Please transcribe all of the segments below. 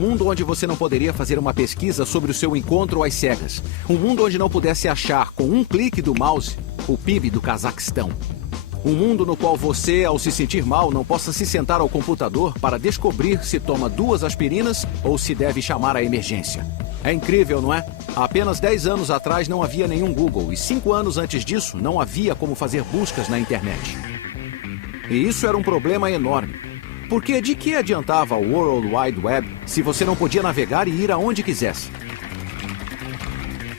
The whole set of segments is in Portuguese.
Um mundo onde você não poderia fazer uma pesquisa sobre o seu encontro às cegas. Um mundo onde não pudesse achar, com um clique do mouse, o PIB do Cazaquistão. Um mundo no qual você, ao se sentir mal, não possa se sentar ao computador para descobrir se toma 2 aspirinas ou se deve chamar a emergência. É incrível, não é? Há apenas 10 anos atrás não havia nenhum Google e 5 anos antes disso não havia como fazer buscas na internet. E isso era um problema enorme. Porque de que adiantava o World Wide Web se você não podia navegar e ir aonde quisesse?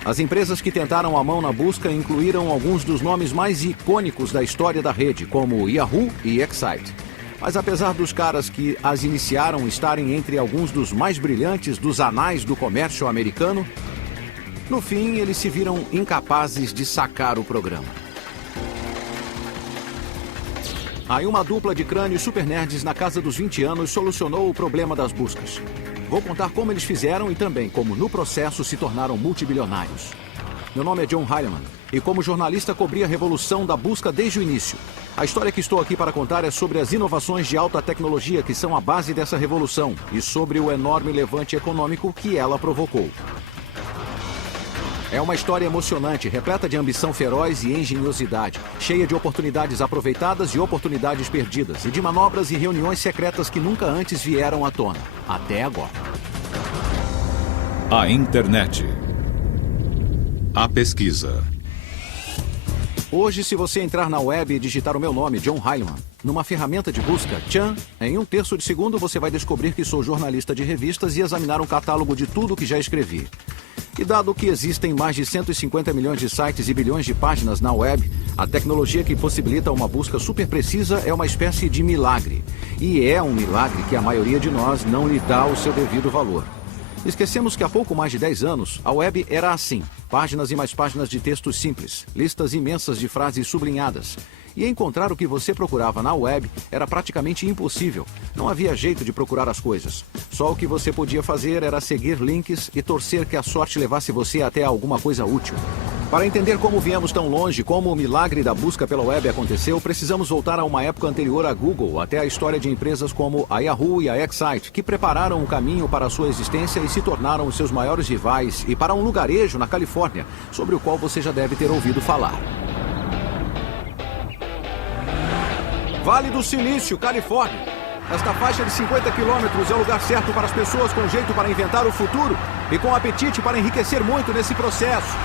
As empresas que tentaram a mão na busca incluíram alguns dos nomes mais icônicos da história da rede, como Yahoo e Excite. Mas apesar dos caras que as iniciaram estarem entre alguns dos mais brilhantes dos anais do comércio americano, no fim eles se viram incapazes de sacar o programa. Aí uma dupla de crânios super nerds na casa dos 20 anos solucionou o problema das buscas. Vou contar como eles fizeram e também como, no processo, se tornaram multibilionários. Meu nome é John Heilemann e como jornalista cobri a revolução da busca desde o início. A história que estou aqui para contar é sobre as inovações de alta tecnologia que são a base dessa revolução e sobre o enorme levante econômico que ela provocou. É uma história emocionante, repleta de ambição feroz e engenhosidade, cheia de oportunidades aproveitadas e oportunidades perdidas, e de manobras e reuniões secretas que nunca antes vieram à tona, até agora. A internet. A pesquisa. Hoje, se você entrar na web e digitar o meu nome, John Heilemann, numa ferramenta de busca, Chan, em 1/3 de segundo você vai descobrir que sou jornalista de revistas e examinar um catálogo de tudo que já escrevi. E dado que existem mais de 150 milhões de sites e bilhões de páginas na web, a tecnologia que possibilita uma busca super precisa é uma espécie de milagre. E é um milagre que a maioria de nós não lhe dá o seu devido valor. Esquecemos que há pouco mais de 10 anos, a web era assim. Páginas e mais páginas de textos simples, listas imensas de frases sublinhadas. E encontrar o que você procurava na web era praticamente impossível. Não havia jeito de procurar as coisas. Só o que você podia fazer era seguir links e torcer que a sorte levasse você até alguma coisa útil. Para entender como viemos tão longe, como o milagre da busca pela web aconteceu, precisamos voltar a uma época anterior a Google, até a história de empresas como a Yahoo e a Excite, que prepararam o caminho para a sua existência e se tornaram os seus maiores rivais, e para um lugarejo na Califórnia, sobre o qual você já deve ter ouvido falar. Vale do Silício, Califórnia. Esta faixa de 50 quilômetros é o lugar certo para as pessoas com jeito para inventar o futuro e com apetite para enriquecer muito nesse processo.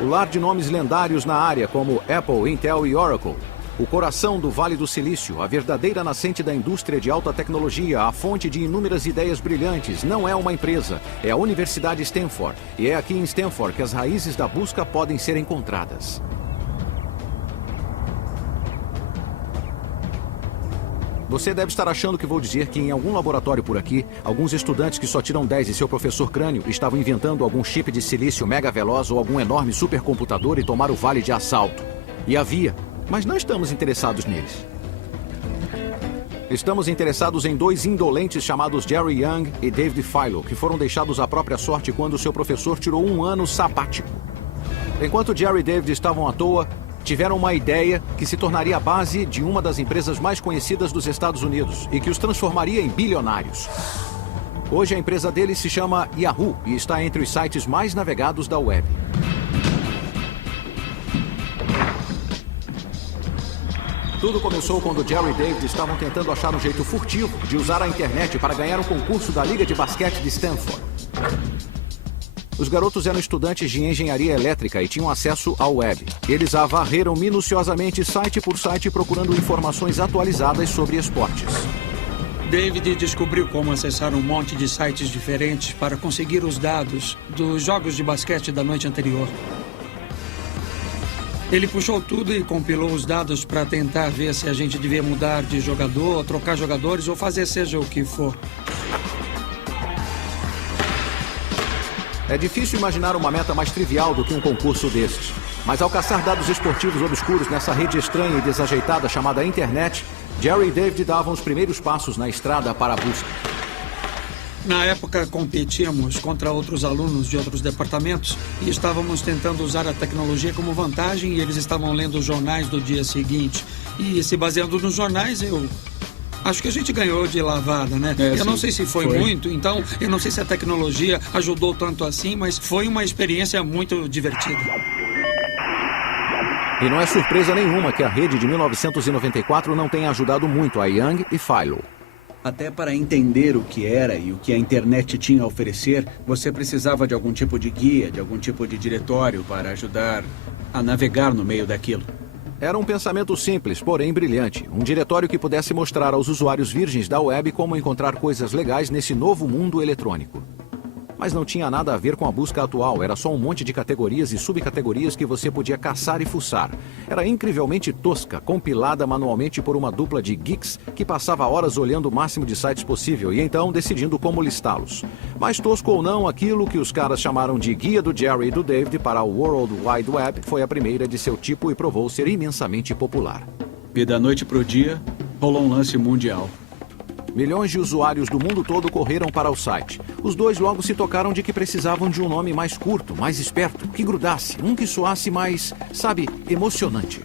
O lar de nomes lendários na área, como Apple, Intel e Oracle. O coração do Vale do Silício, a verdadeira nascente da indústria de alta tecnologia, a fonte de inúmeras ideias brilhantes, não é uma empresa, é a Universidade Stanford. E é aqui em Stanford que as raízes da busca podem ser encontradas. Você deve estar achando que vou dizer que em algum laboratório por aqui, alguns estudantes que só tiram 10 e seu professor crânio estavam inventando algum chip de silício mega veloz ou algum enorme supercomputador e tomaram o vale de assalto. E havia, mas não estamos interessados neles. Estamos interessados em 2 indolentes chamados Jerry Yang e David Filo, que foram deixados à própria sorte quando seu professor tirou um ano sabático. Enquanto Jerry e David estavam à toa, tiveram uma ideia que se tornaria a base de uma das empresas mais conhecidas dos Estados Unidos e que os transformaria em bilionários. Hoje a empresa deles se chama Yahoo e está entre os sites mais navegados da web. Tudo começou quando Jerry e David estavam tentando achar um jeito furtivo de usar a internet para ganhar um concurso da Liga de Basquete de Stanford. Os garotos eram estudantes de engenharia elétrica e tinham acesso à web. Eles a varreram minuciosamente site por site procurando informações atualizadas sobre esportes. David descobriu como acessar um monte de sites diferentes para conseguir os dados dos jogos de basquete da noite anterior. Ele puxou tudo e compilou os dados para tentar ver se a gente devia mudar de jogador, trocar jogadores ou fazer seja o que for. É difícil imaginar uma meta mais trivial do que um concurso desses. Mas ao caçar dados esportivos obscuros nessa rede estranha e desajeitada chamada internet, Jerry e David davam os primeiros passos na estrada para a busca. Na época, competíamos contra outros alunos de outros departamentos e estávamos tentando usar a tecnologia como vantagem e eles estavam lendo os jornais do dia seguinte. E se baseando nos jornais, eu Acho que a gente ganhou de lavada, né? Eu não sei se foi muito, então eu não sei se a tecnologia ajudou tanto assim, mas foi uma experiência muito divertida. E não é surpresa nenhuma que a rede de 1994 não tenha ajudado muito a Young e Philo. Até para entender o que era e o que a internet tinha a oferecer, você precisava de algum tipo de guia, de algum tipo de diretório para ajudar a navegar no meio daquilo. Era um pensamento simples, porém brilhante. Um diretório que pudesse mostrar aos usuários virgens da web como encontrar coisas legais nesse novo mundo eletrônico. Mas não tinha nada a ver com a busca atual, era só um monte de categorias e subcategorias que você podia caçar e fuçar. Era incrivelmente tosca, compilada manualmente por uma dupla de geeks que passava horas olhando o máximo de sites possível e então decidindo como listá-los. Mais tosco ou não, aquilo que os caras chamaram de Guia do Jerry e do David para o World Wide Web foi a primeira de seu tipo e provou ser imensamente popular. E da noite para o dia, rolou um lance mundial. Milhões de usuários do mundo todo correram para o site. Os dois logo se tocaram de que precisavam de um nome mais curto, mais esperto, que grudasse, um que soasse mais, sabe, emocionante.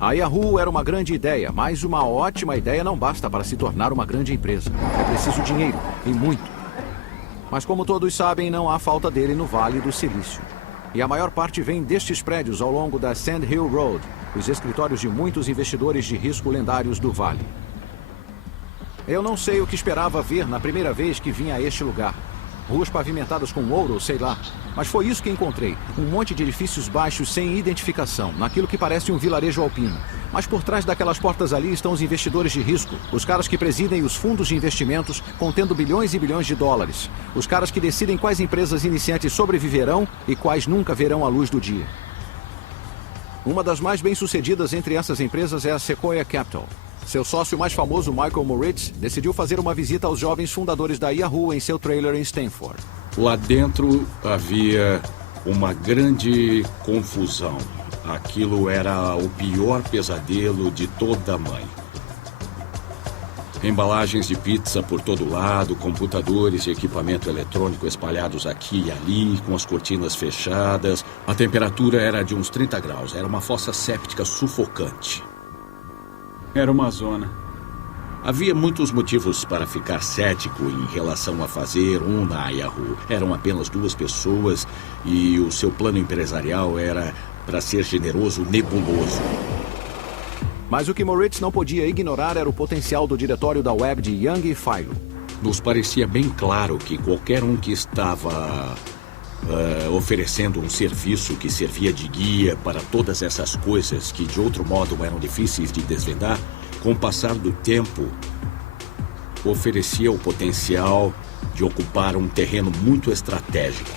A Yahoo era uma grande ideia, mas uma ótima ideia não basta para se tornar uma grande empresa. É preciso dinheiro, e muito. Mas como todos sabem, não há falta dele no Vale do Silício. E a maior parte vem destes prédios ao longo da Sand Hill Road, os escritórios de muitos investidores de risco lendários do Vale. Eu não sei o que esperava ver na primeira vez que vim a este lugar. Ruas pavimentadas com ouro, ou sei lá. Mas foi isso que encontrei. Um monte de edifícios baixos sem identificação, naquilo que parece um vilarejo alpino. Mas por trás daquelas portas ali estão os investidores de risco, os caras que presidem os fundos de investimentos, contendo bilhões e bilhões de dólares. Os caras que decidem quais empresas iniciantes sobreviverão e quais nunca verão a luz do dia. Uma das mais bem-sucedidas entre essas empresas é a Sequoia Capital. Seu sócio mais famoso, Michael Moritz, decidiu fazer uma visita aos jovens fundadores da Yahoo em seu trailer em Stanford. Lá dentro havia uma grande confusão. Aquilo era o pior pesadelo de toda mãe. Embalagens de pizza por todo lado, computadores e equipamento eletrônico espalhados aqui e ali, com as cortinas fechadas. A temperatura era de uns 30 graus. Era uma fossa séptica sufocante. Era uma zona. Havia muitos motivos para ficar cético em relação a fazer na Yahoo. Eram apenas 2 pessoas e o seu plano empresarial era, para ser generoso, nebuloso. Mas o que Moritz não podia ignorar era o potencial do diretório da web de Young e Philo. Nos parecia bem claro que qualquer um que estava oferecendo um serviço que servia de guia para todas essas coisas que de outro modo eram difíceis de desvendar, com o passar do tempo, oferecia o potencial de ocupar um terreno muito estratégico.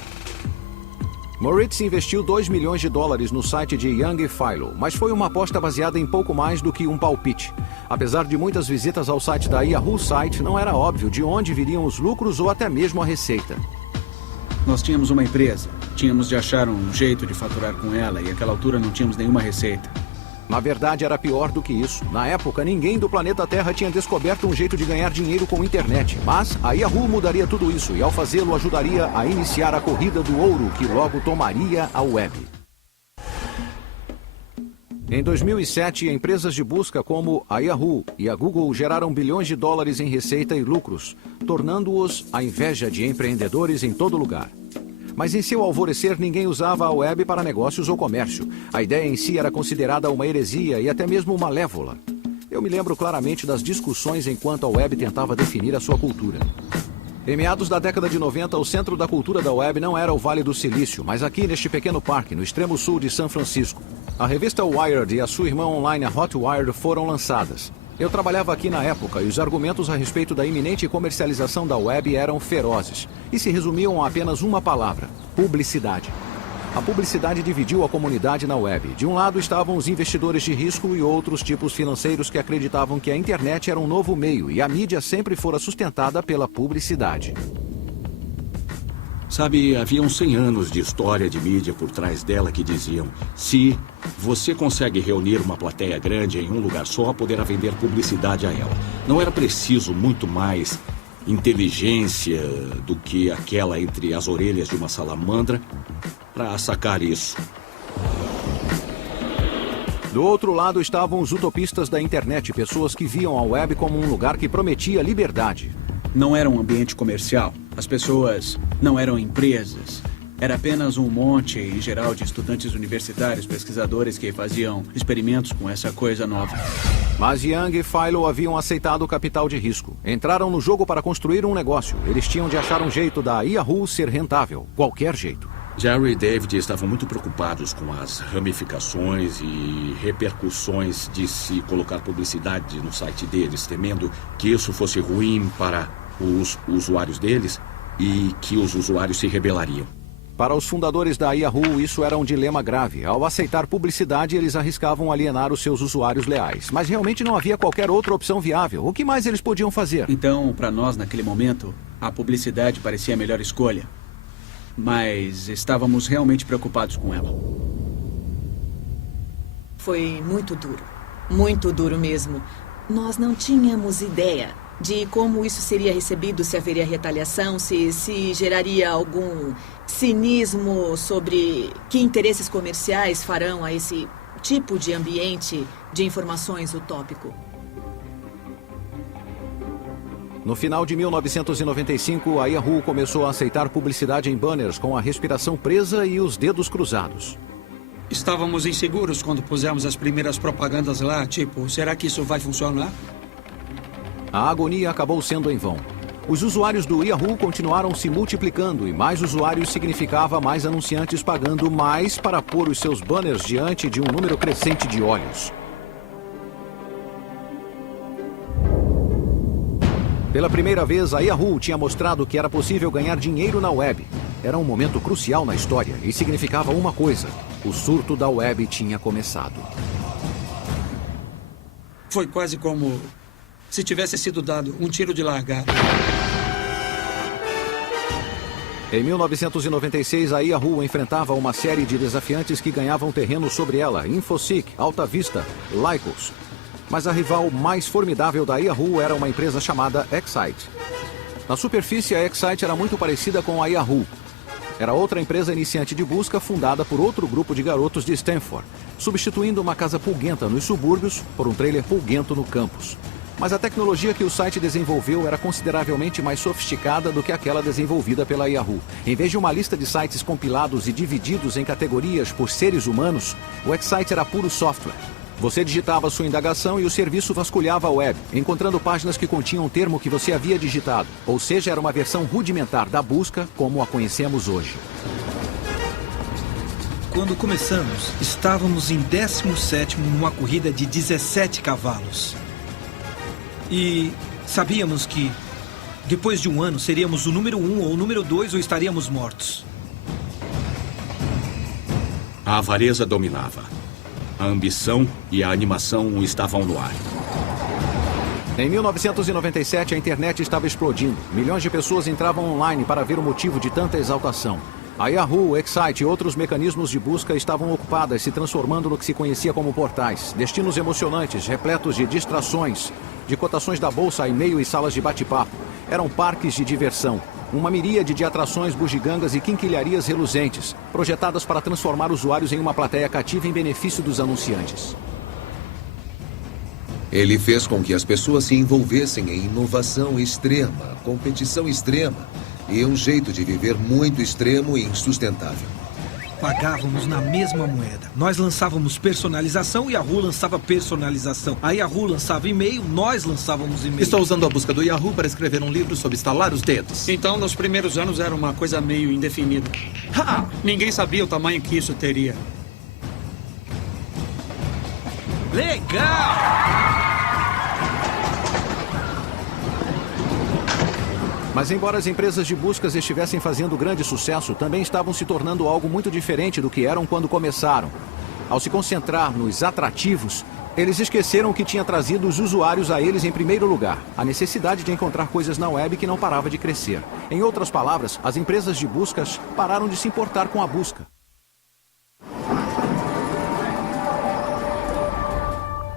Moritz investiu $2 milhões no site de Young e Philo, mas foi uma aposta baseada em pouco mais do que um palpite. Apesar de muitas visitas ao site da Yahoo Site, não era óbvio de onde viriam os lucros ou até mesmo a receita. Nós tínhamos uma empresa, tínhamos de achar um jeito de faturar com ela e àquela altura não tínhamos nenhuma receita. Na verdade, era pior do que isso. Na época, ninguém do planeta Terra tinha descoberto um jeito de ganhar dinheiro com a internet. Mas a Yahoo mudaria tudo isso e, ao fazê-lo, ajudaria a iniciar a corrida do ouro que logo tomaria a web. Em 2007, empresas de busca como a Yahoo e a Google geraram bilhões de dólares em receita e lucros, tornando-os a inveja de empreendedores em todo lugar. Mas em seu alvorecer, ninguém usava a web para negócios ou comércio. A ideia em si era considerada uma heresia e até mesmo malévola. Eu me lembro claramente das discussões enquanto a web tentava definir a sua cultura. Em meados da década de 90, o centro da cultura da web não era o Vale do Silício, mas aqui neste pequeno parque, no extremo sul de São Francisco. A revista Wired e a sua irmã online, a Hot Wired, foram lançadas. Eu trabalhava aqui na época e os argumentos a respeito da iminente comercialização da web eram ferozes e se resumiam a apenas uma palavra: publicidade. A publicidade dividiu a comunidade na web. De um lado estavam os investidores de risco e outros tipos financeiros que acreditavam que a internet era um novo meio e a mídia sempre fora sustentada pela publicidade. Sabe, havia uns 100 anos de história de mídia por trás dela que diziam: se você consegue reunir uma plateia grande em um lugar só, poderá vender publicidade a ela. Não era preciso muito mais inteligência do que aquela entre as orelhas de uma salamandra para sacar isso. Do outro lado estavam os utopistas da internet, pessoas que viam a web como um lugar que prometia liberdade. Não era um ambiente comercial. As pessoas não eram empresas. Era apenas um monte, em geral, de estudantes universitários, pesquisadores que faziam experimentos com essa coisa nova. Mas Yang e Philo haviam aceitado o capital de risco. Entraram no jogo para construir um negócio. Eles tinham de achar um jeito da Yahoo ser rentável. Qualquer jeito. Jerry e David estavam muito preocupados com as ramificações e repercussões de se colocar publicidade no site deles, temendo que isso fosse ruim para os usuários deles e que os usuários se rebelariam. Para os fundadores da Yahoo, isso era um dilema grave. Ao aceitar publicidade, eles arriscavam alienar os seus usuários leais. Mas realmente não havia qualquer outra opção viável. O que mais eles podiam fazer? Então, para nós, naquele momento, a publicidade parecia a melhor escolha. Mas estávamos realmente preocupados com ela. Foi muito duro mesmo. Nós não tínhamos ideia de como isso seria recebido, se haveria retaliação, se geraria algum cinismo sobre que interesses comerciais farão a esse tipo de ambiente de informações utópico. No final de 1995, a Yahoo começou a aceitar publicidade em banners com a respiração presa e os dedos cruzados. Estávamos inseguros quando pusemos as primeiras propagandas lá, tipo, será que isso vai funcionar? A agonia acabou sendo em vão. Os usuários do Yahoo continuaram se multiplicando e mais usuários significava mais anunciantes pagando mais para pôr os seus banners diante de um número crescente de olhos. Pela primeira vez, a Yahoo tinha mostrado que era possível ganhar dinheiro na web. Era um momento crucial na história e significava uma coisa: o surto da web tinha começado. Foi quase como se tivesse sido dado um tiro de largada. Em 1996, a Yahoo enfrentava uma série de desafiantes que ganhavam terreno sobre ela: Infoseek, Alta Vista, Lycos. Mas a rival mais formidável da Yahoo era uma empresa chamada Excite. Na superfície, a Excite era muito parecida com a Yahoo. Era outra empresa iniciante de busca fundada por outro grupo de garotos de Stanford, substituindo uma casa pulguenta nos subúrbios por um trailer pulguento no campus. Mas a tecnologia que o site desenvolveu era consideravelmente mais sofisticada do que aquela desenvolvida pela Yahoo. Em vez de uma lista de sites compilados e divididos em categorias por seres humanos, o Excite era puro software. Você digitava sua indagação e o serviço vasculhava a web, encontrando páginas que continham o termo que você havia digitado. Ou seja, era uma versão rudimentar da busca como a conhecemos hoje. Quando começamos, estávamos em 17º numa corrida de 17 cavalos. E sabíamos que, depois de um ano, seríamos o número 1 ou o número 2 ou estaríamos mortos. A avareza dominava. A ambição e a animação estavam no ar. Em 1997, a internet estava explodindo. Milhões de pessoas entravam online para ver o motivo de tanta exaltação. A Yahoo, Excite e outros mecanismos de busca estavam ocupadas, se transformando no que se conhecia como portais. Destinos emocionantes, repletos de distrações, de cotações da bolsa, e-mail e salas de bate-papo. Eram parques de diversão. Uma miríade de atrações bugigangas e quinquilharias reluzentes, projetadas para transformar usuários em uma plateia cativa em benefício dos anunciantes. Ele fez com que as pessoas se envolvessem em inovação extrema, competição extrema e um jeito de viver muito extremo e insustentável. Pagávamos na mesma moeda. Nós lançávamos personalização e a Yahoo lançava personalização. A Yahoo lançava e-mail, nós lançávamos e-mail. Estou usando a busca do Yahoo para escrever um livro sobre estalar os dedos. Então, nos primeiros anos era uma coisa meio indefinida. Ninguém sabia o tamanho que isso teria. Legal! Mas embora as empresas de buscas estivessem fazendo grande sucesso, também estavam se tornando algo muito diferente do que eram quando começaram. Ao se concentrar nos atrativos, eles esqueceram o que tinha trazido os usuários a eles em primeiro lugar: a necessidade de encontrar coisas na web que não parava de crescer. Em outras palavras, as empresas de buscas pararam de se importar com a busca.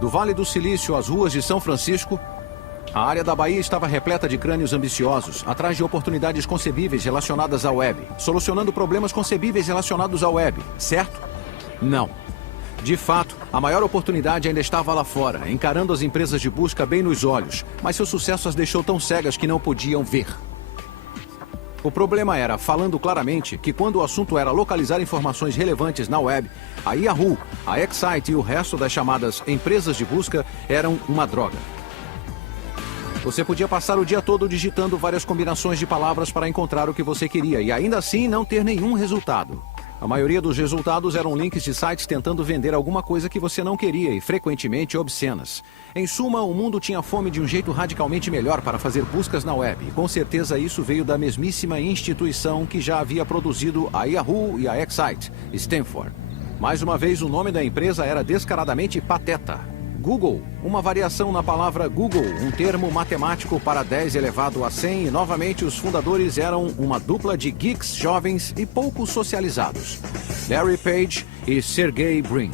Do Vale do Silício às ruas de São Francisco, a área da Bahia estava repleta de crânios ambiciosos, atrás de oportunidades concebíveis relacionadas à web, solucionando problemas concebíveis relacionados à web, certo? Não. De fato, a maior oportunidade ainda estava lá fora, encarando as empresas de busca bem nos olhos, mas seu sucesso as deixou tão cegas que não podiam ver. O problema era, falando claramente, que quando o assunto era localizar informações relevantes na web, a Yahoo, a Excite e o resto das chamadas empresas de busca eram uma droga. Você podia passar o dia todo digitando várias combinações de palavras para encontrar o que você queria e ainda assim não ter nenhum resultado. A maioria dos resultados eram links de sites tentando vender alguma coisa que você não queria e frequentemente obscenas. Em suma, o mundo tinha fome de um jeito radicalmente melhor para fazer buscas na web. E com certeza isso veio da mesmíssima instituição que já havia produzido a Yahoo e a Excite, Stanford. Mais uma vez, o nome da empresa era descaradamente pateta. Google, uma variação na palavra Google, um termo matemático para 10 elevado a 100, e novamente os fundadores eram uma dupla de geeks jovens e pouco socializados, Larry Page e Sergey Brin.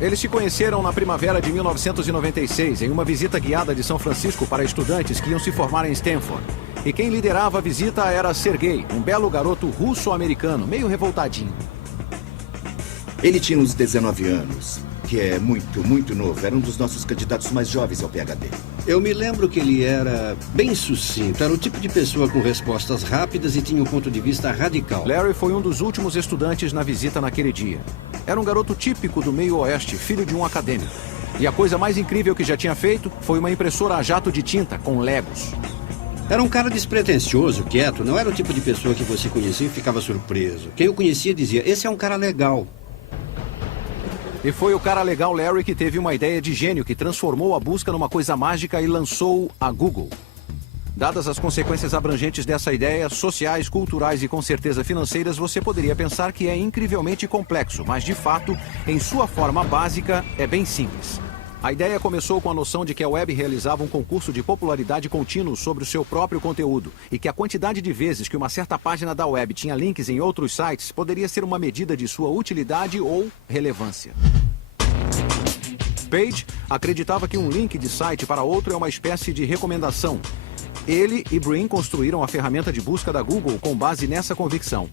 Eles se conheceram na primavera de 1996, em uma visita guiada de São Francisco para estudantes que iam se formar em Stanford. E quem liderava a visita era Sergey, um belo garoto russo-americano, meio revoltadinho. Ele tinha uns 19 anos. Que é muito novo. Era um dos nossos candidatos mais jovens ao PhD. Eu me lembro que ele era bem sucinto. Era o tipo de pessoa com respostas rápidas e tinha um ponto de vista radical. Larry foi um dos últimos estudantes na visita naquele dia. Era um garoto típico do meio oeste, filho de um acadêmico. E a coisa mais incrível que já tinha feito foi uma impressora a jato de tinta com Legos. Era um cara despretensioso, quieto. Não era o tipo de pessoa que você conhecia e ficava surpreso. Quem o conhecia dizia, esse é um cara legal. E foi o cara legal Larry que teve uma ideia de gênio que transformou a busca numa coisa mágica e lançou a Google. Dadas as consequências abrangentes dessa ideia, sociais, culturais e com certeza financeiras, você poderia pensar que é incrivelmente complexo, mas de fato, em sua forma básica, é bem simples. A ideia começou com a noção de que a web realizava um concurso de popularidade contínuo sobre o seu próprio conteúdo e que a quantidade de vezes que uma certa página da web tinha links em outros sites poderia ser uma medida de sua utilidade ou relevância. Page acreditava que um link de site para outro é uma espécie de recomendação. Ele e Brin construíram a ferramenta de busca da Google com base nessa convicção.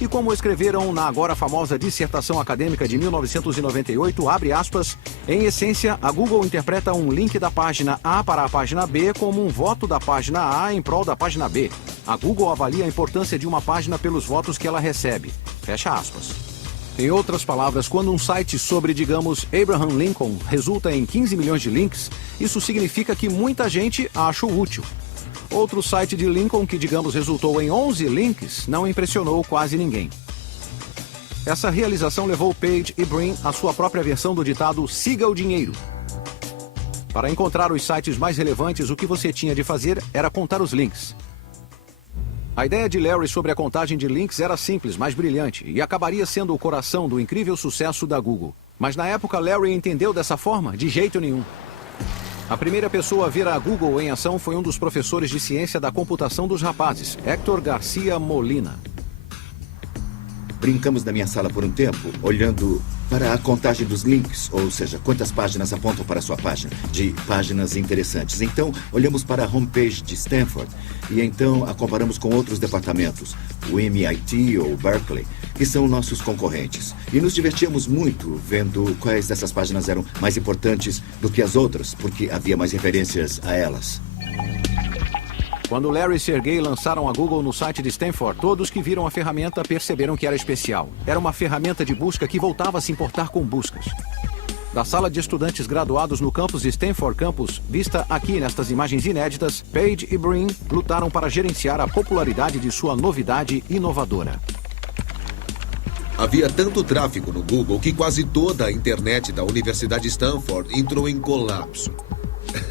E como escreveram na agora famosa dissertação acadêmica de 1998, abre aspas, em essência, a Google interpreta um link da página A para a página B como um voto da página A em prol da página B. A Google avalia a importância de uma página pelos votos que ela recebe. Fecha aspas. Em outras palavras, quando um site sobre, digamos, Abraham Lincoln resulta em 15 milhões de links, isso significa que muita gente acha útil. Outro site de Lincoln que, digamos, resultou em 11 links, não impressionou quase ninguém. Essa realização levou Page e Brin à sua própria versão do ditado siga o dinheiro. Para encontrar os sites mais relevantes, o que você tinha de fazer era contar os links. A ideia de Larry sobre a contagem de links era simples, mas brilhante, e acabaria sendo o coração do incrível sucesso da Google. Mas na época, Larry entendeu dessa forma? De jeito nenhum. A primeira pessoa a ver a Google em ação foi um dos professores de ciência da computação dos rapazes, Héctor Garcia Molina. Brincamos na minha sala por um tempo, olhando para a contagem dos links, ou seja, quantas páginas apontam para a sua página, de páginas interessantes. Então, olhamos para a homepage de Stanford e então a comparamos com outros departamentos, o MIT ou Berkeley, que são nossos concorrentes. E nos divertíamos muito vendo quais dessas páginas eram mais importantes do que as outras, porque havia mais referências a elas. Quando Larry e Sergey lançaram a Google no site de Stanford, todos que viram a ferramenta perceberam que era especial. Era uma ferramenta de busca que voltava a se importar com buscas. Da sala de estudantes graduados no campus de Stanford Campus, vista aqui nestas imagens inéditas, Page e Brin lutaram para gerenciar a popularidade de sua novidade inovadora. Havia tanto tráfego no Google que quase toda a internet da Universidade Stanford entrou em colapso.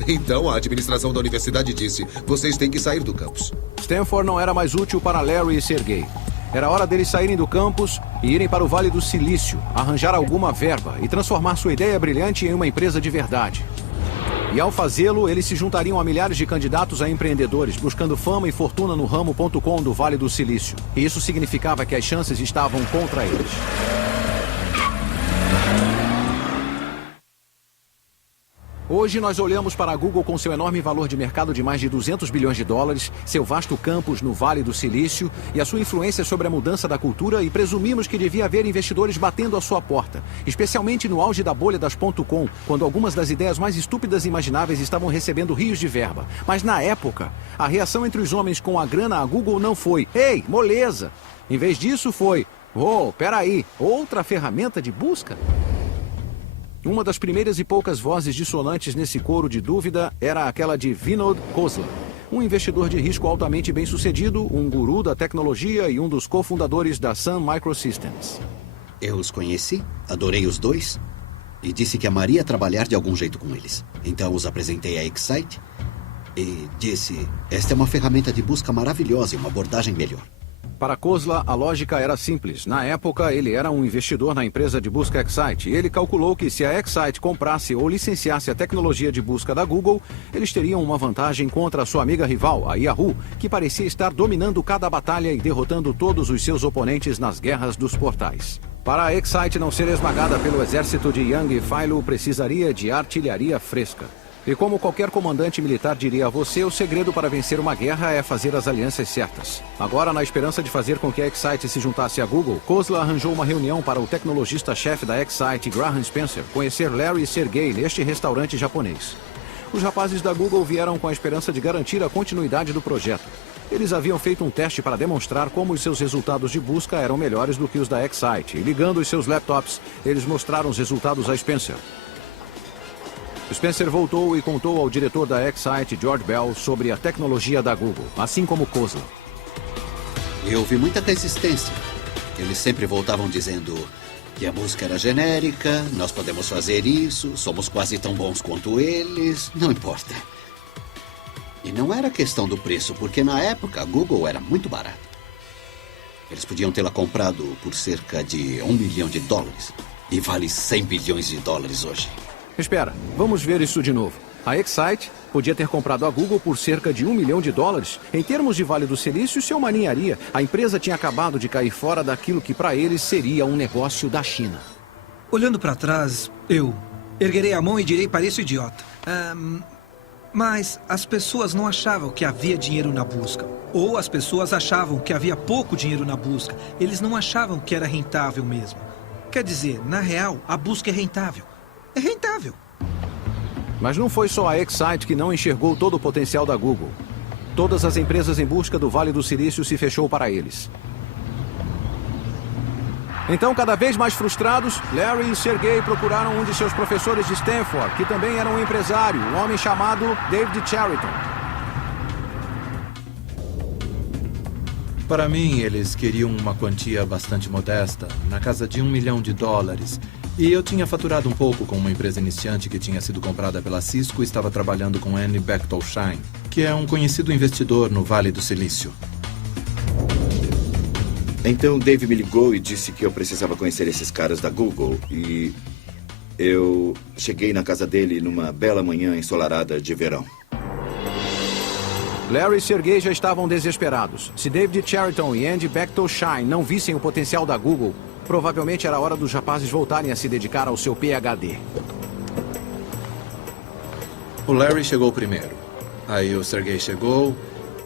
Então, a administração da universidade disse, vocês têm que sair do campus. Stanford não era mais útil para Larry e Sergey. Era hora deles saírem do campus e irem para o Vale do Silício, arranjar alguma verba e transformar sua ideia brilhante em uma empresa de verdade. E ao fazê-lo, eles se juntariam a milhares de candidatos a empreendedores, buscando fama e fortuna no ramo.com do Vale do Silício. E isso significava que as chances estavam contra eles. Hoje nós olhamos para a Google com seu enorme valor de mercado de mais de 200 bilhões de dólares, seu vasto campus no Vale do Silício e a sua influência sobre a mudança da cultura e presumimos que devia haver investidores batendo à sua porta, especialmente no auge da bolha das .com, quando algumas das ideias mais estúpidas imagináveis estavam recebendo rios de verba. Mas na época, a reação entre os homens com a grana à Google não foi "Ei, moleza!". Em vez disso foi "Oh, peraí, outra ferramenta de busca?". Uma das primeiras e poucas vozes dissonantes nesse coro de dúvida era aquela de Vinod Khosla, um investidor de risco altamente bem-sucedido, um guru da tecnologia e um dos cofundadores da Sun Microsystems. Eu os conheci, adorei os dois e disse que amaria trabalhar de algum jeito com eles. Então os apresentei a Excite e disse: esta é uma ferramenta de busca maravilhosa e uma abordagem melhor. Para Khosla, a lógica era simples. Na época, ele era um investidor na empresa de busca Excite e ele calculou que se a Excite comprasse ou licenciasse a tecnologia de busca da Google, eles teriam uma vantagem contra a sua amiga rival, a Yahoo, que parecia estar dominando cada batalha e derrotando todos os seus oponentes nas guerras dos portais. Para a Excite não ser esmagada pelo exército de Yang e Philo, precisaria de artilharia fresca. E como qualquer comandante militar diria a você, o segredo para vencer uma guerra é fazer as alianças certas. Agora, na esperança de fazer com que a Excite se juntasse à Google, Khosla arranjou uma reunião para o tecnologista-chefe da Excite, Graham Spencer, conhecer Larry e Sergey neste restaurante japonês. Os rapazes da Google vieram com a esperança de garantir a continuidade do projeto. Eles haviam feito um teste para demonstrar como os seus resultados de busca eram melhores do que os da Excite. E ligando os seus laptops, eles mostraram os resultados a Spencer. Spencer voltou e contou ao diretor da Excite, George Bell, sobre a tecnologia da Google, assim como Khosla. Eu vi muita resistência. Eles sempre voltavam dizendo que a busca era genérica, nós podemos fazer isso, somos quase tão bons quanto eles, não importa. E não era questão do preço, porque na época a Google era muito barata. Eles podiam tê-la comprado por cerca de $1 milhão e vale 100 bilhões de dólares hoje. Espera, vamos ver isso de novo. A Excite podia ter comprado a Google por cerca de $1 milhão. Em termos de Vale do Silício, isso é uma ninharia. A empresa tinha acabado de cair fora daquilo que para eles seria um negócio da China. Olhando para trás, eu erguerei a mão e direi: pareço idiota. Mas as pessoas não achavam que havia dinheiro na busca. Ou as pessoas achavam que havia pouco dinheiro na busca. Eles não achavam que era rentável mesmo. Quer dizer, na real, a busca é rentável. É rentável. Mas não foi só a Excite que não enxergou todo o potencial da Google. Todas as empresas em busca do Vale do Silício se fechou para eles. Então, cada vez mais frustrados, Larry e Sergey procuraram um de seus professores de Stanford, que também era um empresário, um homem chamado David Chariton. Para mim, eles queriam uma quantia bastante modesta, na casa de $1 milhão. E eu tinha faturado um pouco com uma empresa iniciante que tinha sido comprada pela Cisco e estava trabalhando com Andy Bechtolsheim, que é um conhecido investidor no Vale do Silício. Então, Dave me ligou e disse que eu precisava conhecer esses caras da Google. E eu cheguei na casa dele numa bela manhã ensolarada de verão. Larry e Sergey já estavam desesperados. Se David Chariton e Andy Bechtolsheim não vissem o potencial da Google, provavelmente era hora dos rapazes voltarem a se dedicar ao seu PhD. O Larry chegou primeiro. Aí o Sergey chegou.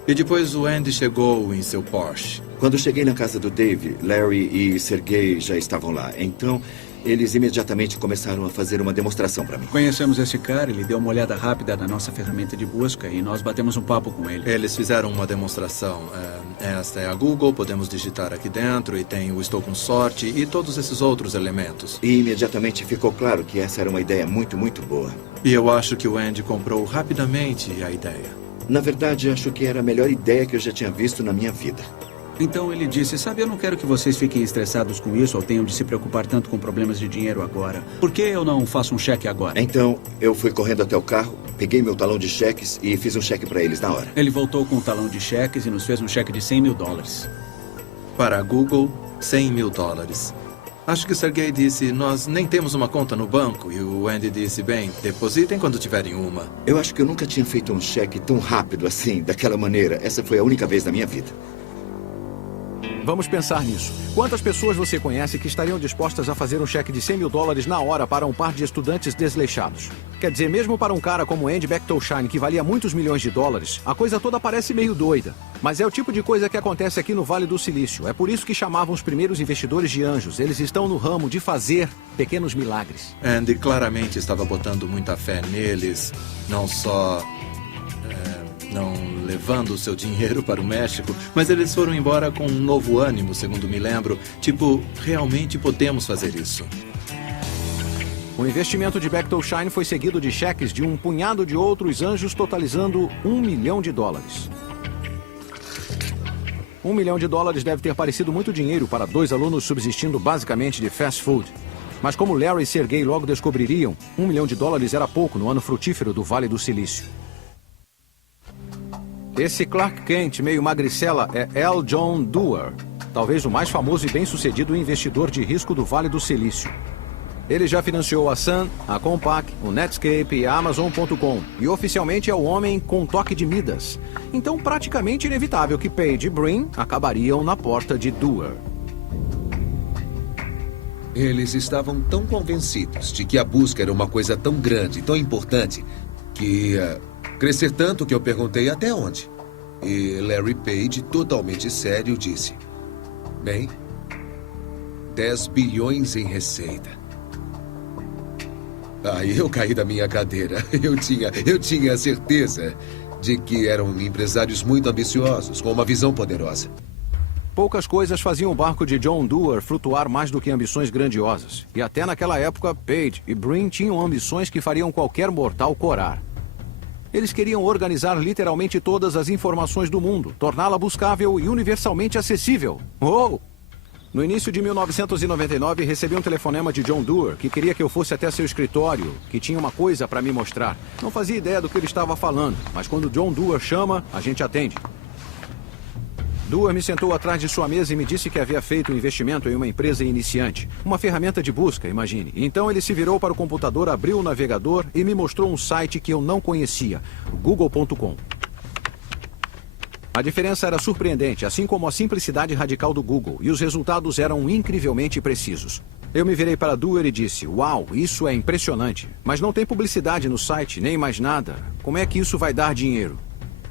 E depois o Andy chegou em seu Porsche. Quando cheguei na casa do Dave, Larry e Sergey já estavam lá. Então, eles imediatamente começaram a fazer uma demonstração para mim. Conhecemos esse cara, ele deu uma olhada rápida na nossa ferramenta de busca e nós batemos um papo com ele. Eles fizeram uma demonstração. Esta é a Google, podemos digitar aqui dentro e tem o Estou com Sorte e todos esses outros elementos. E imediatamente ficou claro que essa era uma ideia muito, muito boa. E eu acho que o Andy comprou rapidamente a ideia. Na verdade, acho que era a melhor ideia que eu já tinha visto na minha vida. Então ele disse: sabe, eu não quero que vocês fiquem estressados com isso ou tenham de se preocupar tanto com problemas de dinheiro agora. Por que eu não faço um cheque agora? Então, eu fui correndo até o carro, peguei meu talão de cheques e fiz um cheque para eles na hora. Ele voltou com o talão de cheques e nos fez um cheque de $100 mil. Para a Google, $100 mil. Acho que o Sergey disse: nós nem temos uma conta no banco. E o Andy disse: bem, depositem quando tiverem uma. Eu acho que eu nunca tinha feito um cheque tão rápido assim, daquela maneira. Essa foi a única vez na minha vida. Vamos pensar nisso. Quantas pessoas você conhece que estariam dispostas a fazer um cheque de $100 mil na hora para um par de estudantes desleixados? Quer dizer, mesmo para um cara como Andy Bechtolsheim, que valia muitos milhões de dólares, a coisa toda parece meio doida. Mas é o tipo de coisa que acontece aqui no Vale do Silício. É por isso que chamavam os primeiros investidores de anjos. Eles estão no ramo de fazer pequenos milagres. Andy claramente estava botando muita fé neles, não só não levando o seu dinheiro para o México, mas eles foram embora com um novo ânimo, segundo me lembro. Tipo, realmente podemos fazer isso. O investimento de Bechtolsheim foi seguido de cheques de um punhado de outros anjos, totalizando $1 milhão. $1 milhão deve ter parecido muito dinheiro para 2 alunos subsistindo basicamente de fast food. Mas como Larry e Sergey logo descobririam, $1 milhão era pouco no ano frutífero do Vale do Silício. Esse Clark Kent meio magricela é L. John Doerr, talvez o mais famoso e bem-sucedido investidor de risco do Vale do Silício. Ele já financiou a Sun, a Compaq, o Netscape e a Amazon.com, e oficialmente é o homem com toque de Midas. Então, praticamente inevitável que Page e Brin acabariam na porta de Doerr. Eles estavam tão convencidos de que a busca era uma coisa tão grande, tão importante, que crescer tanto que eu perguntei até onde. E Larry Page, totalmente sério, disse: bem, 10 bilhões em receita. Aí eu caí da minha cadeira. Eu tinha a certeza de que eram empresários muito ambiciosos, com uma visão poderosa. Poucas coisas faziam o barco de John Doerr flutuar mais do que ambições grandiosas. E até naquela época, Page e Brin tinham ambições que fariam qualquer mortal corar. Eles queriam organizar literalmente todas as informações do mundo, torná-la buscável e universalmente acessível. Oh! No início de 1999, recebi um telefonema de John Doerr, que queria que eu fosse até seu escritório, que tinha uma coisa para me mostrar. Não fazia ideia do que ele estava falando, mas quando John Doerr chama, a gente atende. Doerr me sentou atrás de sua mesa e me disse que havia feito um investimento em uma empresa iniciante. Uma ferramenta de busca, imagine. Então ele se virou para o computador, abriu o navegador e me mostrou um site que eu não conhecia, google.com. A diferença era surpreendente, assim como a simplicidade radical do Google, e os resultados eram incrivelmente precisos. Eu me virei para Doerr e disse: uau, isso é impressionante. Mas não tem publicidade no site, nem mais nada. Como é que isso vai dar dinheiro?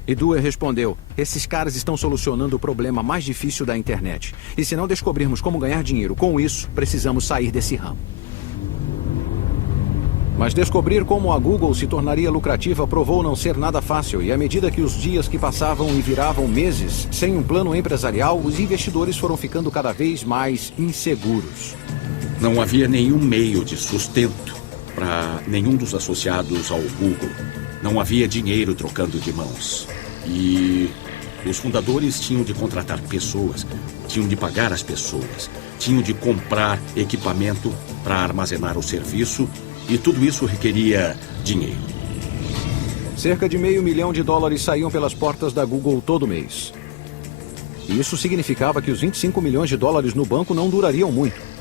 E Doerr respondeu: esses caras estão solucionando o problema mais difícil da internet. E se não descobrirmos como ganhar dinheiro com isso, precisamos sair desse ramo. Mas descobrir como a Google se tornaria lucrativa provou não ser nada fácil. E à medida que os dias que passavam e viravam meses, sem um plano empresarial, os investidores foram ficando cada vez mais inseguros. Não havia nenhum meio de sustento para nenhum dos associados ao Google. Não havia dinheiro trocando de mãos. E os fundadores tinham de contratar pessoas, tinham de pagar as pessoas, tinham de comprar equipamento para armazenar o serviço, e tudo isso requeria dinheiro. Cerca de $500 milhão saíam pelas portas da Google todo mês. E isso significava que os $25 milhões no banco não durariam muito.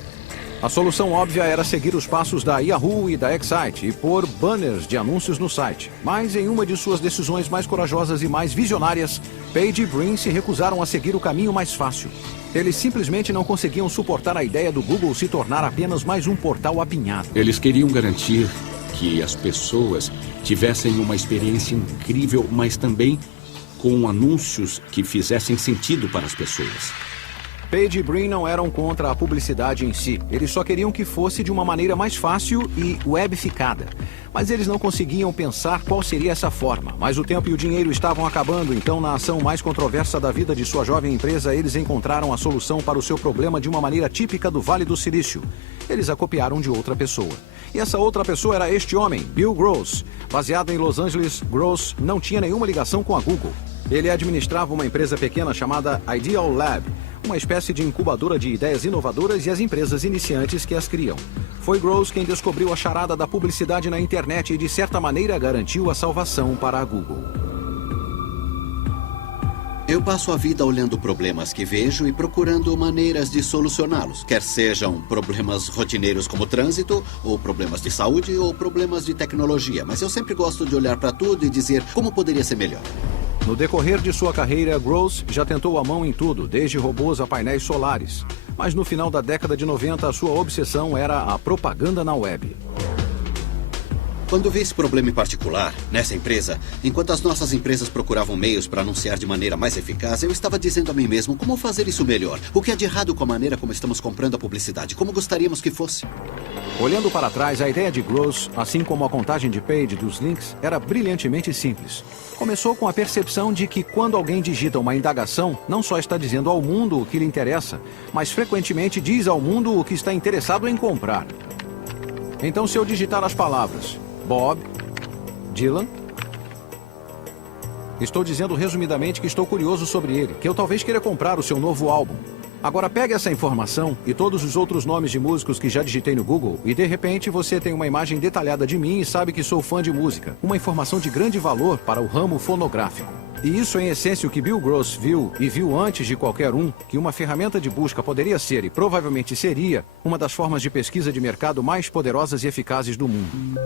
A solução óbvia era seguir os passos da Yahoo e da Excite e pôr banners de anúncios no site. Mas em uma de suas decisões mais corajosas e mais visionárias, Page e Brin se recusaram a seguir o caminho mais fácil. Eles simplesmente não conseguiam suportar a ideia do Google se tornar apenas mais um portal apinhado. Eles queriam garantir que as pessoas tivessem uma experiência incrível, mas também com anúncios que fizessem sentido para as pessoas. Page e Brin não eram contra a publicidade em si. Eles só queriam que fosse de uma maneira mais fácil e webificada. Mas eles não conseguiam pensar qual seria essa forma. Mas o tempo e o dinheiro estavam acabando, então na ação mais controversa da vida de sua jovem empresa, eles encontraram a solução para o seu problema de uma maneira típica do Vale do Silício. Eles a copiaram de outra pessoa. E essa outra pessoa era este homem, Bill Gross. Baseado em Los Angeles, Gross não tinha nenhuma ligação com a Google. Ele administrava uma empresa pequena chamada Ideal Lab, uma espécie de incubadora de ideias inovadoras e as empresas iniciantes que as criam. Foi Gross quem descobriu a charada da publicidade na internet e, de certa maneira, garantiu a salvação para a Google. Eu passo a vida olhando problemas que vejo e procurando maneiras de solucioná-los. Quer sejam problemas rotineiros como trânsito, ou problemas de saúde, ou problemas de tecnologia. Mas eu sempre gosto de olhar para tudo e dizer como poderia ser melhor. No decorrer de sua carreira, Gross já tentou a mão em tudo, desde robôs a painéis solares. Mas no final da década de 90, a sua obsessão era a propaganda na web. Quando vi esse problema em particular, nessa empresa, enquanto as nossas empresas procuravam meios para anunciar de maneira mais eficaz, eu estava dizendo a mim mesmo como fazer isso melhor. O que há de errado com a maneira como estamos comprando a publicidade? Como gostaríamos que fosse? Olhando para trás, a ideia de Gross, assim como a contagem de page dos links, era brilhantemente simples. Começou com a percepção de que quando alguém digita uma indagação, não só está dizendo ao mundo o que lhe interessa, mas frequentemente diz ao mundo o que está interessado em comprar. Então, se eu digitar as palavras Bob, Dylan, estou dizendo resumidamente que estou curioso sobre ele, que eu talvez queira comprar o seu novo álbum. Agora pegue essa informação e todos os outros nomes de músicos que já digitei no Google e de repente você tem uma imagem detalhada de mim e sabe que sou fã de música. Uma informação de grande valor para o ramo fonográfico. E isso é em essência o que Bill Gross viu e viu antes de qualquer um, que uma ferramenta de busca poderia ser e provavelmente seria uma das formas de pesquisa de mercado mais poderosas e eficazes do mundo.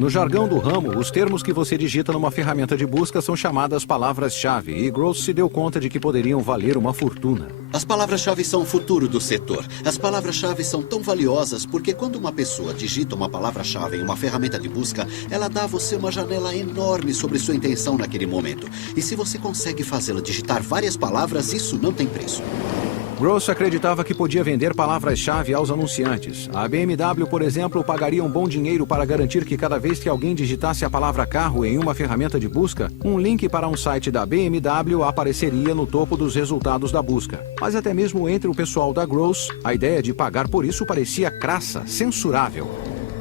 No jargão do ramo, os termos que você digita numa ferramenta de busca são chamadas palavras-chave, e Gross se deu conta de que poderiam valer uma fortuna. As palavras-chave são o futuro do setor. As palavras-chave são tão valiosas porque quando uma pessoa digita uma palavra-chave em uma ferramenta de busca, ela dá a você uma janela enorme sobre sua intenção naquele momento. E se você consegue fazê-la digitar várias palavras, isso não tem preço. Gross acreditava que podia vender palavras-chave aos anunciantes. A BMW, por exemplo, pagaria um bom dinheiro para garantir que cada vez que alguém digitasse a palavra carro em uma ferramenta de busca, um link para um site da BMW apareceria no topo dos resultados da busca. Mas até mesmo entre o pessoal da Gross, a ideia de pagar por isso parecia crassa, censurável.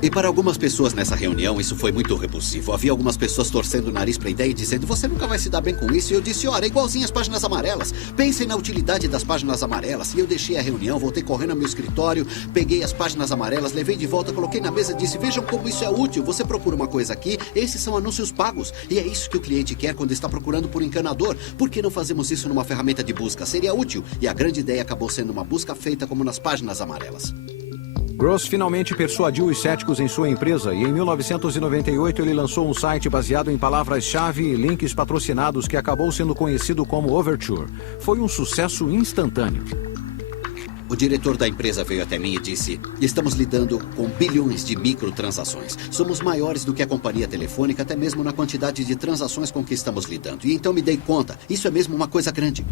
E para algumas pessoas nessa reunião, isso foi muito repulsivo. Havia algumas pessoas torcendo o nariz para a ideia e dizendo, você nunca vai se dar bem com isso. E eu disse, ora, é igualzinho as páginas amarelas. Pensem na utilidade das páginas amarelas. E eu deixei a reunião, voltei correndo ao meu escritório, peguei as páginas amarelas, levei de volta, coloquei na mesa e disse, vejam como isso é útil. Você procura uma coisa aqui, esses são anúncios pagos. E é isso que o cliente quer quando está procurando por encanador. Por que não fazemos isso numa ferramenta de busca? Seria útil. E a grande ideia acabou sendo uma busca feita como nas páginas amarelas. Gross finalmente persuadiu os céticos em sua empresa e em 1998 ele lançou um site baseado em palavras-chave e links patrocinados que acabou sendo conhecido como Overture. Foi um sucesso instantâneo. O diretor da empresa veio até mim e disse, estamos lidando com bilhões de microtransações. Somos maiores do que a companhia telefônica, até mesmo na quantidade de transações com que estamos lidando. E então me dei conta, isso é mesmo uma coisa grande.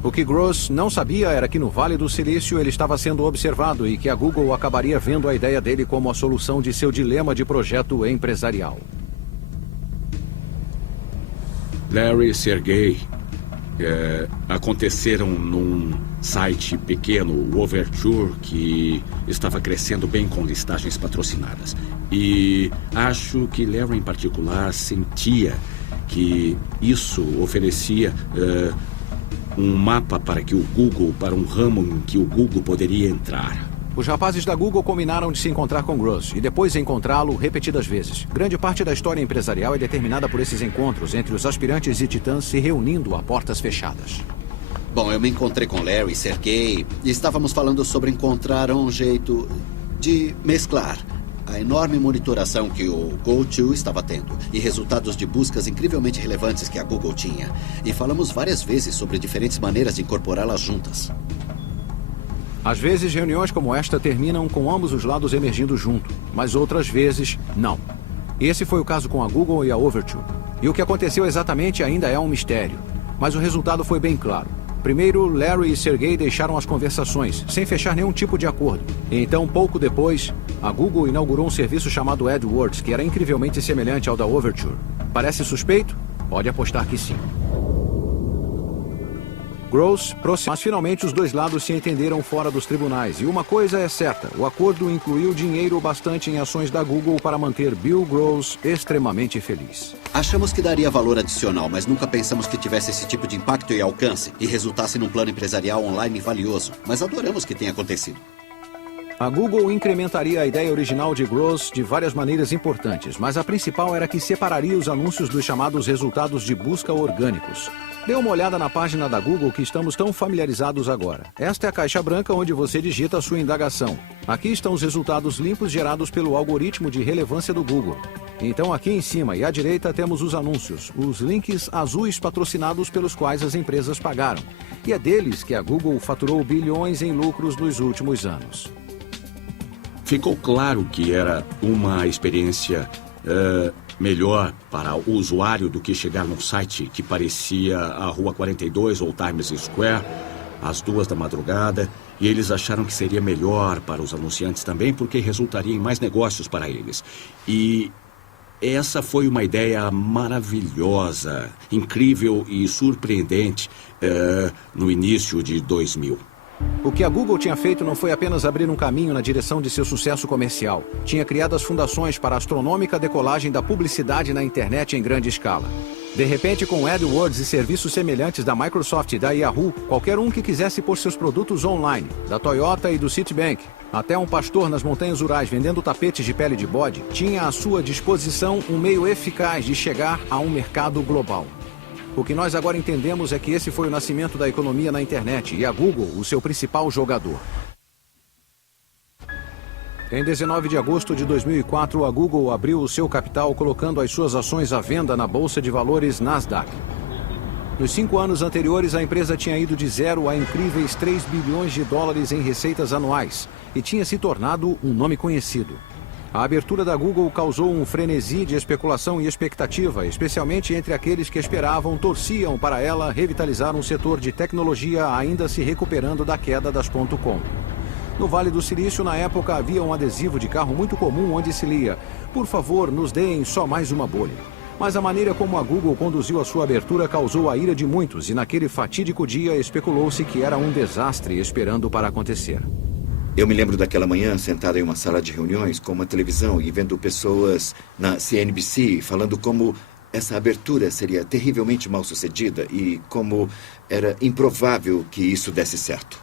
O que Gross não sabia era que no Vale do Silício ele estava sendo observado e que a Google acabaria vendo a ideia dele como a solução de seu dilema de projeto empresarial. Larry e Sergey aconteceram num site pequeno, o Overture, que estava crescendo bem com listagens patrocinadas. E acho que Larry em particular sentia que isso oferecia um mapa para um ramo em que o Google poderia entrar. Os rapazes da Google combinaram de se encontrar com Gross e depois encontrá-lo repetidas vezes. Grande parte da história empresarial é determinada por esses encontros entre os aspirantes e titãs se reunindo a portas fechadas. Bom, eu me encontrei com Larry e Sergey e estávamos falando sobre encontrar um jeito de mesclar a enorme monitoração que o GoTo estava tendo e resultados de buscas incrivelmente relevantes que a Google tinha. E falamos várias vezes sobre diferentes maneiras de incorporá-las juntas. Às vezes, reuniões como esta terminam com ambos os lados emergindo junto, mas outras vezes, não. Esse foi o caso com a Google e a Overture. E o que aconteceu exatamente ainda é um mistério. Mas o resultado foi bem claro. Primeiro, Larry e Sergey deixaram as conversações, sem fechar nenhum tipo de acordo. E então, pouco depois, a Google inaugurou um serviço chamado AdWords, que era incrivelmente semelhante ao da Overture. Parece suspeito? Pode apostar que sim. Gross prosseguiu, mas finalmente os dois lados se entenderam fora dos tribunais. E uma coisa é certa, o acordo incluiu dinheiro bastante em ações da Google para manter Bill Gross extremamente feliz. Achamos que daria valor adicional, mas nunca pensamos que tivesse esse tipo de impacto e alcance e resultasse num plano empresarial online valioso. Mas adoramos que tenha acontecido. A Google incrementaria a ideia original de Gross de várias maneiras importantes, mas a principal era que separaria os anúncios dos chamados resultados de busca orgânicos. Dê uma olhada na página da Google que estamos tão familiarizados agora. Esta é a caixa branca onde você digita a sua indagação. Aqui estão os resultados limpos gerados pelo algoritmo de relevância do Google. Então aqui em cima e à direita temos os anúncios, os links azuis patrocinados pelos quais as empresas pagaram. E é deles que a Google faturou bilhões em lucros nos últimos anos. Ficou claro que era uma experiência melhor para o usuário do que chegar num site que parecia a Rua 42 ou Times Square às 2 da madrugada. E eles acharam que seria melhor para os anunciantes também, porque resultaria em mais negócios para eles. E essa foi uma ideia maravilhosa, incrível e surpreendente no início de 2000. O que a Google tinha feito não foi apenas abrir um caminho na direção de seu sucesso comercial. Tinha criado as fundações para a astronômica decolagem da publicidade na internet em grande escala. De repente, com AdWords e serviços semelhantes da Microsoft e da Yahoo, qualquer um que quisesse pôr seus produtos online, da Toyota e do Citibank, até um pastor nas montanhas rurais vendendo tapetes de pele de bode, tinha à sua disposição um meio eficaz de chegar a um mercado global. O que nós agora entendemos é que esse foi o nascimento da economia na internet e a Google, o seu principal jogador. Em 19 de agosto de 2004, a Google abriu o seu capital colocando as suas ações à venda na Bolsa de Valores Nasdaq. Nos 5 anos anteriores, a empresa tinha ido de zero a incríveis 3 bilhões de dólares em receitas anuais e tinha se tornado um nome conhecido. A abertura da Google causou um frenesi de especulação e expectativa, especialmente entre aqueles que torciam para ela revitalizar um setor de tecnologia ainda se recuperando da queda das .com. No Vale do Silício, na época, havia um adesivo de carro muito comum onde se lia: "Por favor, nos deem só mais uma bolha." Mas a maneira como a Google conduziu a sua abertura causou a ira de muitos e naquele fatídico dia especulou-se que era um desastre esperando para acontecer. Eu me lembro daquela manhã, sentado em uma sala de reuniões com uma televisão e vendo pessoas na CNBC falando como essa abertura seria terrivelmente mal sucedida e como era improvável que isso desse certo.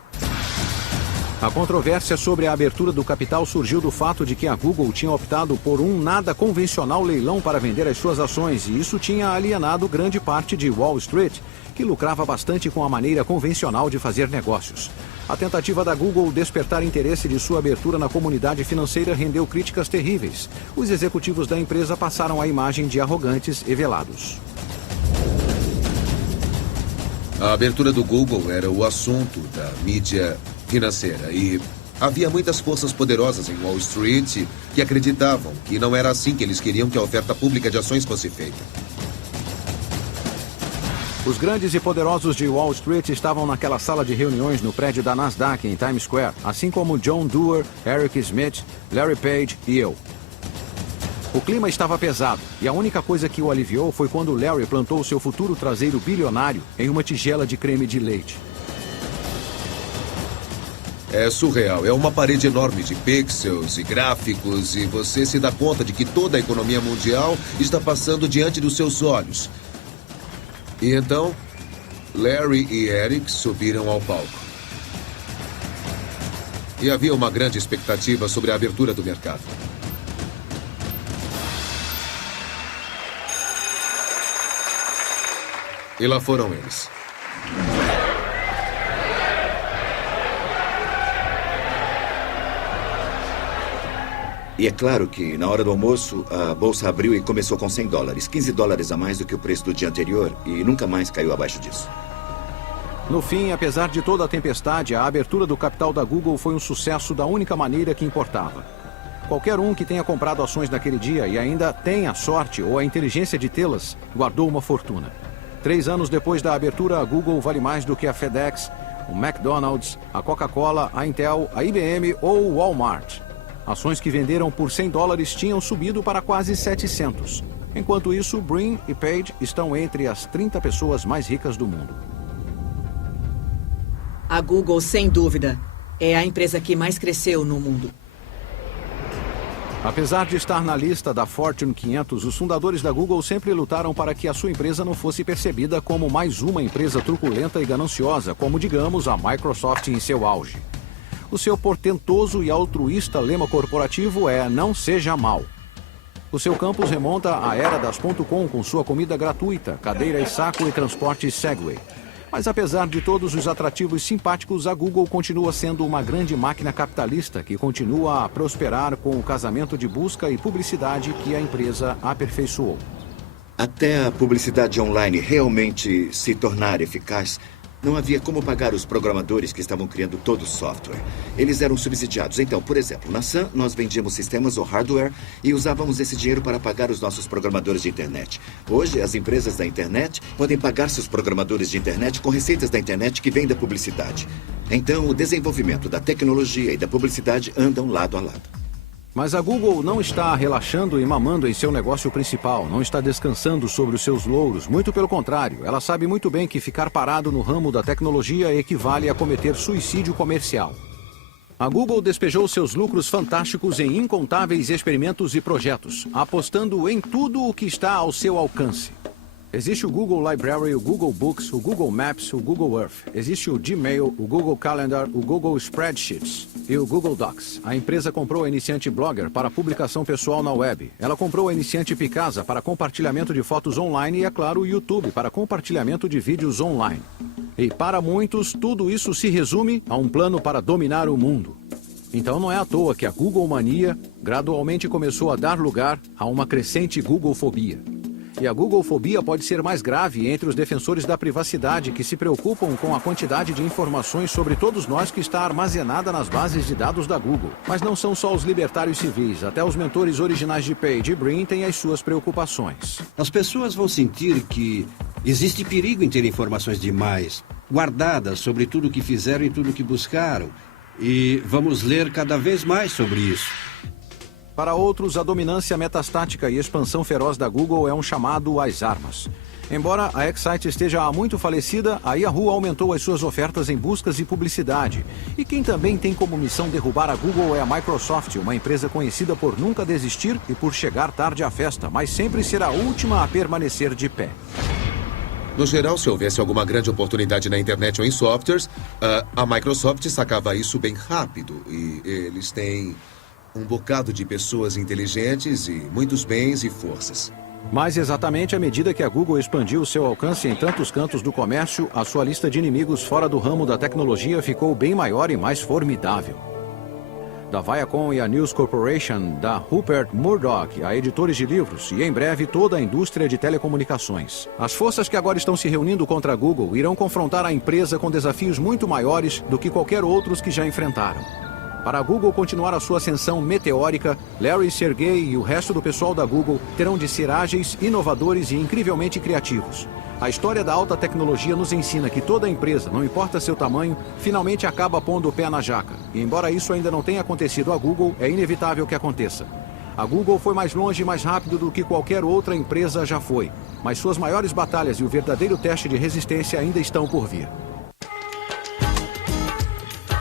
A controvérsia sobre a abertura do capital surgiu do fato de que a Google tinha optado por um nada convencional leilão para vender as suas ações e isso tinha alienado grande parte de Wall Street, que lucrava bastante com a maneira convencional de fazer negócios. A tentativa da Google despertar interesse de sua abertura na comunidade financeira rendeu críticas terríveis. Os executivos da empresa passaram a imagem de arrogantes e velados. A abertura do Google era o assunto da mídia financeira e havia muitas forças poderosas em Wall Street que acreditavam que não era assim que eles queriam que a oferta pública de ações fosse feita. Os grandes e poderosos de Wall Street estavam naquela sala de reuniões no prédio da Nasdaq em Times Square, assim como John Doerr, Eric Schmidt, Larry Page e eu. O clima estava pesado e a única coisa que o aliviou foi quando Larry plantou seu futuro traseiro bilionário em uma tigela de creme de leite. É surreal. É uma parede enorme de pixels e gráficos e você se dá conta de que toda a economia mundial está passando diante dos seus olhos. E então, Larry e Eric subiram ao palco. E havia uma grande expectativa sobre a abertura do mercado. E lá foram eles. E é claro que, na hora do almoço, a bolsa abriu e começou com $100, $15 a mais do que o preço do dia anterior e nunca mais caiu abaixo disso. No fim, apesar de toda a tempestade, a abertura do capital da Google foi um sucesso da única maneira que importava. Qualquer um que tenha comprado ações naquele dia e ainda tenha a sorte ou a inteligência de tê-las, guardou uma fortuna. 3 anos depois da abertura, a Google vale mais do que a FedEx, o McDonald's, a Coca-Cola, a Intel, a IBM ou o Walmart. Ações que venderam por $100 tinham subido para quase 700. Enquanto isso, Brin e Page estão entre as 30 pessoas mais ricas do mundo. A Google, sem dúvida, é a empresa que mais cresceu no mundo. Apesar de estar na lista da Fortune 500, os fundadores da Google sempre lutaram para que a sua empresa não fosse percebida como mais uma empresa truculenta e gananciosa, como, digamos, a Microsoft em seu auge. O seu portentoso e altruísta lema corporativo é "Não seja mal". O seu campus remonta à era das .com com sua comida gratuita, cadeiras saco e transportes Segway. Mas apesar de todos os atrativos simpáticos, a Google continua sendo uma grande máquina capitalista que continua a prosperar com o casamento de busca e publicidade que a empresa aperfeiçoou. Até a publicidade online realmente se tornar eficaz, não havia como pagar os programadores que estavam criando todo o software. Eles eram subsidiados. Então, por exemplo, na Sun, nós vendíamos sistemas ou hardware e usávamos esse dinheiro para pagar os nossos programadores de internet. Hoje, as empresas da internet podem pagar seus programadores de internet com receitas da internet que vêm da publicidade. Então, o desenvolvimento da tecnologia e da publicidade andam lado a lado. Mas a Google não está relaxando e mamando em seu negócio principal, não está descansando sobre os seus louros, muito pelo contrário. Ela sabe muito bem que ficar parado no ramo da tecnologia equivale a cometer suicídio comercial. A Google despejou seus lucros fantásticos em incontáveis experimentos e projetos, apostando em tudo o que está ao seu alcance. Existe o Google Library, o Google Books, o Google Maps, o Google Earth. Existe o Gmail, o Google Calendar, o Google Spreadsheets e o Google Docs. A empresa comprou a iniciante Blogger para publicação pessoal na web. Ela comprou a iniciante Picasa para compartilhamento de fotos online e, é claro, o YouTube para compartilhamento de vídeos online. E para muitos, tudo isso se resume a um plano para dominar o mundo. Então não é à toa que a Google Mania gradualmente começou a dar lugar a uma crescente Googlefobia. E a Googlefobia pode ser mais grave entre os defensores da privacidade que se preocupam com a quantidade de informações sobre todos nós que está armazenada nas bases de dados da Google. Mas não são só os libertários civis, até os mentores originais de Page e Brin têm as suas preocupações. As pessoas vão sentir que existe perigo em ter informações demais, guardadas sobre tudo o que fizeram e tudo o que buscaram. E vamos ler cada vez mais sobre isso. Para outros, a dominância metastática e expansão feroz da Google é um chamado às armas. Embora a Excite esteja há muito falecida, a Yahoo aumentou as suas ofertas em buscas e publicidade. E quem também tem como missão derrubar a Google é a Microsoft, uma empresa conhecida por nunca desistir e por chegar tarde à festa, mas sempre ser a última a permanecer de pé. No geral, se houvesse alguma grande oportunidade na internet ou em softwares, a Microsoft sacava isso bem rápido. E eles têm um bocado de pessoas inteligentes e muitos bens e forças. Mas exatamente à medida que a Google expandiu seu alcance em tantos cantos do comércio, a sua lista de inimigos fora do ramo da tecnologia ficou bem maior e mais formidável. Da Viacom e a News Corporation, da Rupert Murdoch a editores de livros e, em breve, toda a indústria de telecomunicações. As forças que agora estão se reunindo contra a Google irão confrontar a empresa com desafios muito maiores do que qualquer outros que já enfrentaram. Para a Google continuar a sua ascensão meteórica, Larry, Sergey e o resto do pessoal da Google terão de ser ágeis, inovadores e incrivelmente criativos. A história da alta tecnologia nos ensina que toda empresa, não importa seu tamanho, finalmente acaba pondo o pé na jaca. E embora isso ainda não tenha acontecido à Google, é inevitável que aconteça. A Google foi mais longe e mais rápido do que qualquer outra empresa já foi. Mas suas maiores batalhas e o verdadeiro teste de resistência ainda estão por vir.